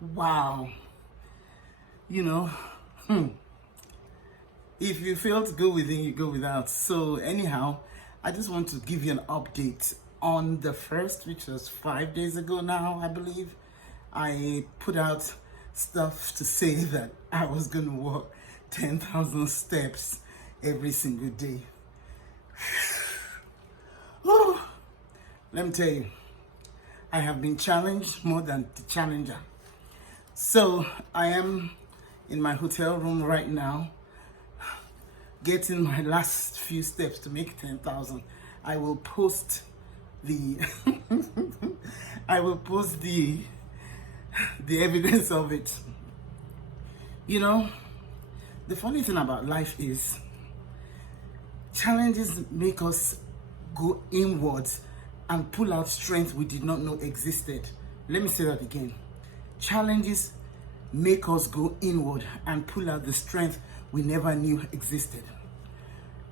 Wow. You know, hmm, if you felt go within, you go without. So anyhow, I just want to give you an update on the first, which was 5 days ago now, I believe. I put out stuff to say that I was going to walk 10,000 steps every single day. Whew. Let me tell you, I have been challenged more than the challenger. So I am in my hotel room right now, getting my last few steps to make 10,000. I will post the I will post the evidence of it. You know, the funny thing about life is challenges make us go inwards and pull out strength we did not know existed. Let me say that again. Challenges make us go inward and pull out the strength we never knew existed.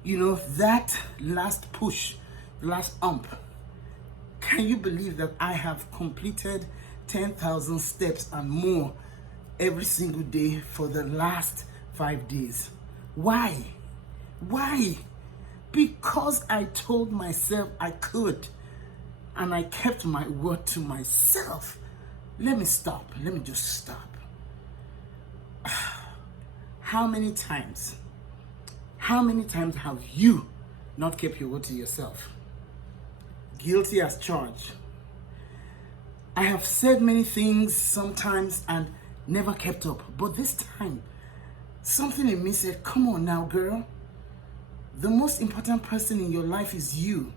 You know, that last push, the last can you believe that I have completed 10,000 steps and more every single day for the last 5 days? Why? Why? Because I told myself I could, and I kept my word to myself. Let me stop. Let me just stop. How many times have you not kept your word to yourself? Guilty as charged. I have said many things sometimes and never kept up. But this time, something in me said, come on now, girl. The most important person in your life is you.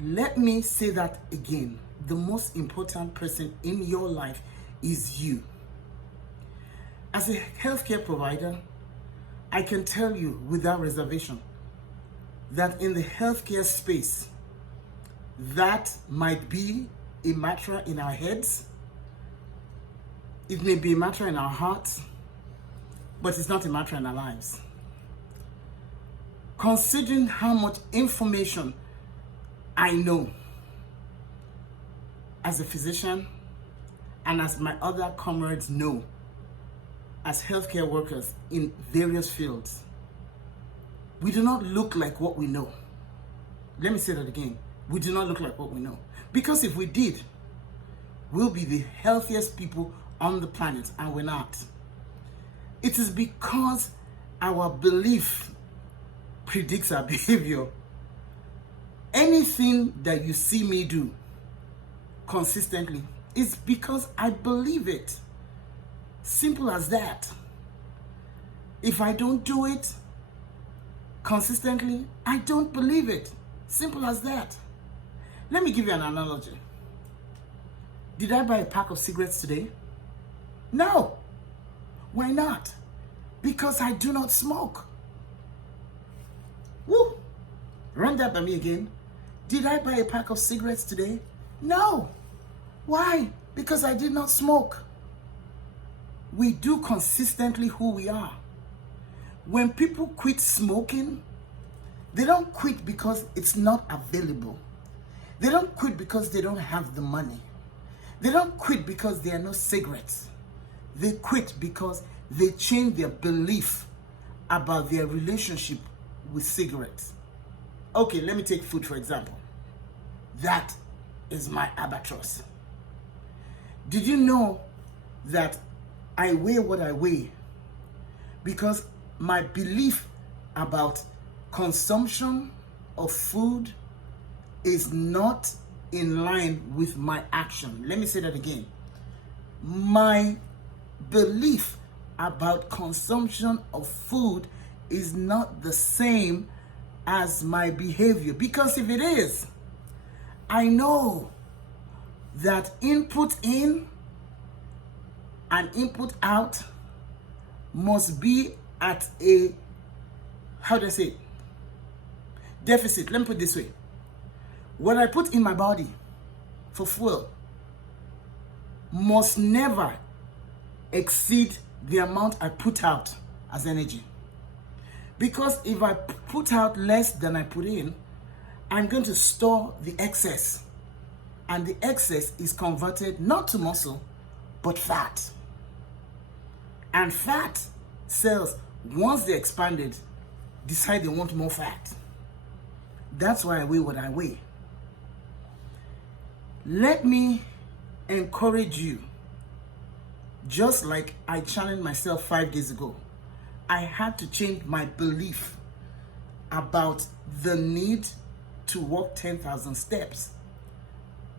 Let me say that again. The most important person in your life is you. As a healthcare provider, I can tell you without reservation that in the healthcare space, that might be a matter in our heads. It may be a matter in our hearts, but it's not a matter in our lives. Considering how much information I know as a physician and as my other comrades know as healthcare workers in various fields, we do not look like what we know. Let me say that again. We do not look like what we know. Because if we did, we'll be the healthiest people on the planet, and we're not. It is because our belief predicts our behavior. Anything that you see me do consistently is because I believe it. Simple as that. If I don't do it consistently, I don't believe it. Simple as that. Let me give you an analogy. Did I buy a pack of cigarettes today? No. Why not? Because I do not smoke. Woo! Run that by me again. Did I buy a pack of cigarettes today? No. Why? Because I did not smoke. We do consistently who we are. When people quit smoking, they don't quit because it's not available. They don't quit because they don't have the money. They don't quit because there are no cigarettes. They quit because they change their belief about their relationship with cigarettes. Okay, let me take food for example. That is my albatross. Did you know that I weigh what I weigh because my belief about consumption of food is not in line with my action? Let me say that again. My belief about consumption of food is not the same as my behavior. Because if it is, I know that input in and input out must be at a, how do I say it? Deficit. Let me put it this way. What I put in my body for fuel must never exceed the amount I put out as energy. Because if I put out less than I put in, I'm going to store the excess. and the excess is converted not to muscle, but fat. And fat cells, once they're expanded, decide they want more fat. That's why I weigh what I weigh. Let me encourage you, just like I challenged myself 5 days ago. I had to change my belief about the need to walk 10,000 steps.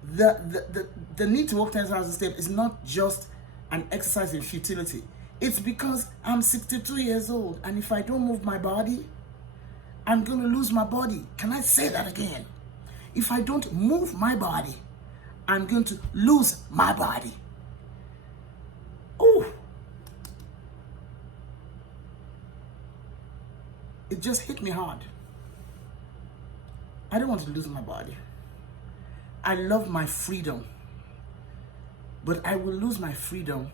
The need to walk 10,000 steps is not just an exercise in futility. It's because I'm 62 years old, and if I don't move my body, I'm going to lose my body. Can I say that again? If I don't move my body, I'm going to lose my body. Oh, it just hit me hard. I don't want to lose my body. I love my freedom, but I will lose my freedom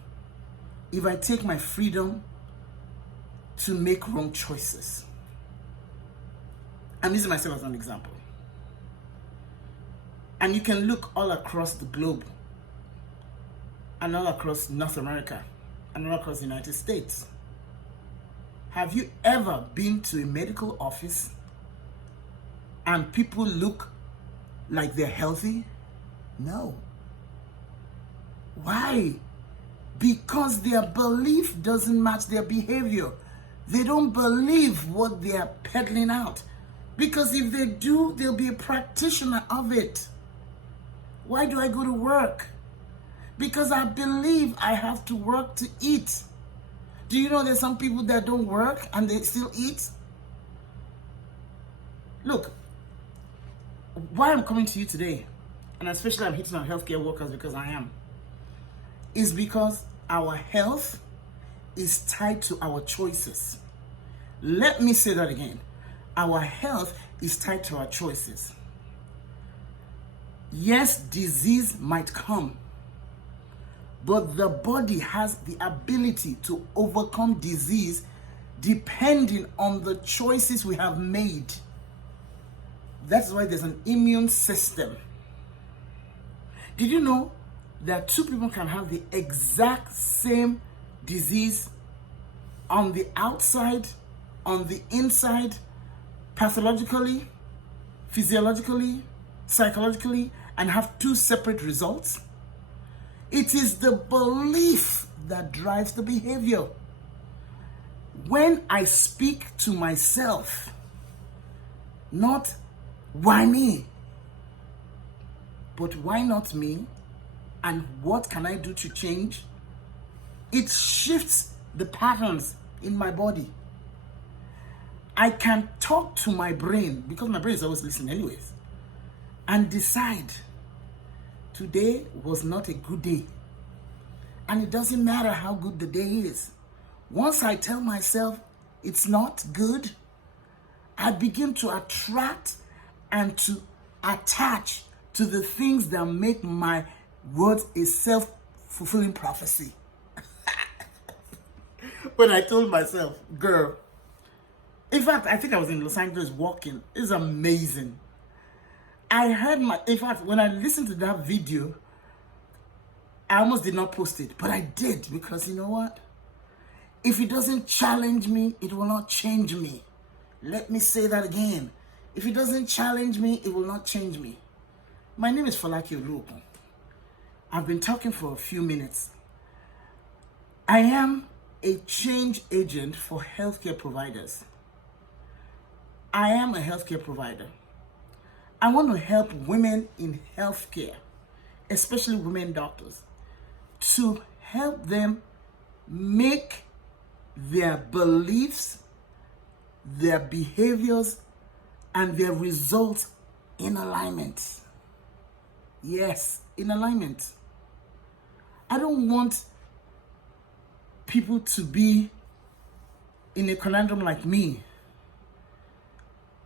if I take my freedom to make wrong choices. I'm using myself as an example. And you can look all across the globe, and all across North America, and all across the United States. Have you ever been to a medical office and people look like they're healthy? No. Why? Because their belief doesn't match their behavior. They don't believe what they are peddling out. Because if they do, they'll be a practitioner of it. Why do I go to work? Because I believe I have to work to eat. Do you know there's some people that don't work and they still eat? Look, why I'm coming to you today, and especially I'm hitting on healthcare workers because I am, is because our health is tied to our choices. Let me say that again. Our health is tied to our choices. Yes, disease might come, but the body has the ability to overcome disease depending on the choices we have made. That's why there's an immune system. Did you know that two people can have the exact same disease on the outside, on the inside, pathologically, physiologically, psychologically, and have two separate results? It is the belief that drives the behavior. When I speak to myself, not why me, but why not me, and what can I do to change, it shifts the patterns in my body. I can talk to my brain, because my brain is always listening anyways, and decide today was not a good day. And it doesn't matter how good the day is. Once I tell myself it's not good, I begin to attract and to attach to the things that make my words a self-fulfilling prophecy. When I told myself, girl, in fact, I think I was in Los Angeles walking. It's amazing. I heard in fact, when I listened to that video, I almost did not post it, but I did, because you know what? If it doesn't challenge me, it will not change me. Let me say that again. If it doesn't challenge me, it will not change me. My name is Falaki Oluokun. I've been talking for a few minutes. I am a change agent for healthcare providers. I am a healthcare provider. I want to help women in healthcare, especially women doctors, to help them make their beliefs, their behaviors, and their results in alignment. Yes, in alignment. I don't want people to be in a conundrum like me.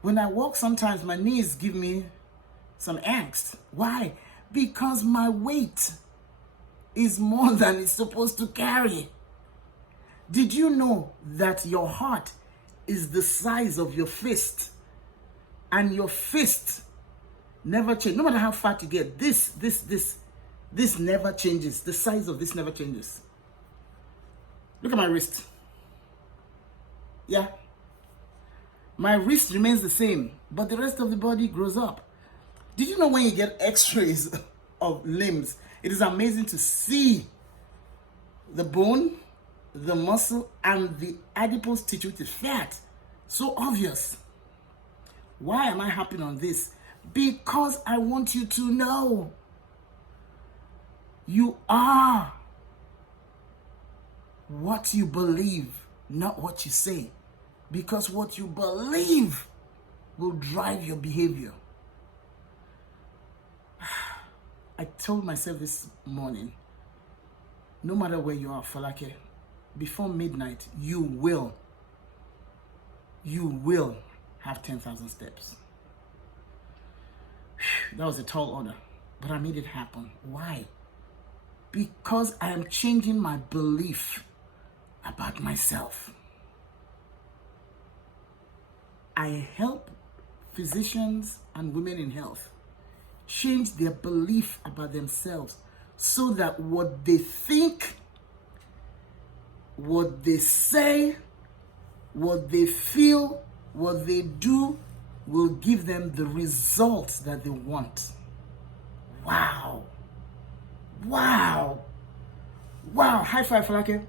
When I walk, sometimes my knees give me some angst. Why? Because my weight is more than it's supposed to carry. Did you know that your heart is the size of your fist? And your fist Never change. No matter how fat you get, this never changes. The size of this never changes. Look at my wrist. Yeah. My wrist remains the same, but the rest of the body grows up. Did you know when you get x-rays of limbs, it is amazing to see the bone, the muscle, and the adipose tissue with the fat. So obvious. Why am I harping on this? Because I want you to know you are what you believe, not what you say. Because what you believe will drive your behavior. I told myself this morning, no matter where you are, Falake, before midnight, you will have 10,000 steps. That was a tall order, but I made it happen. Why? Because I am changing my belief about myself. I help physicians and women in health change their belief about themselves so that what they think, what they say, what they feel, what they do will give them the results that they want. Wow. Wow. Wow. High five, Falake.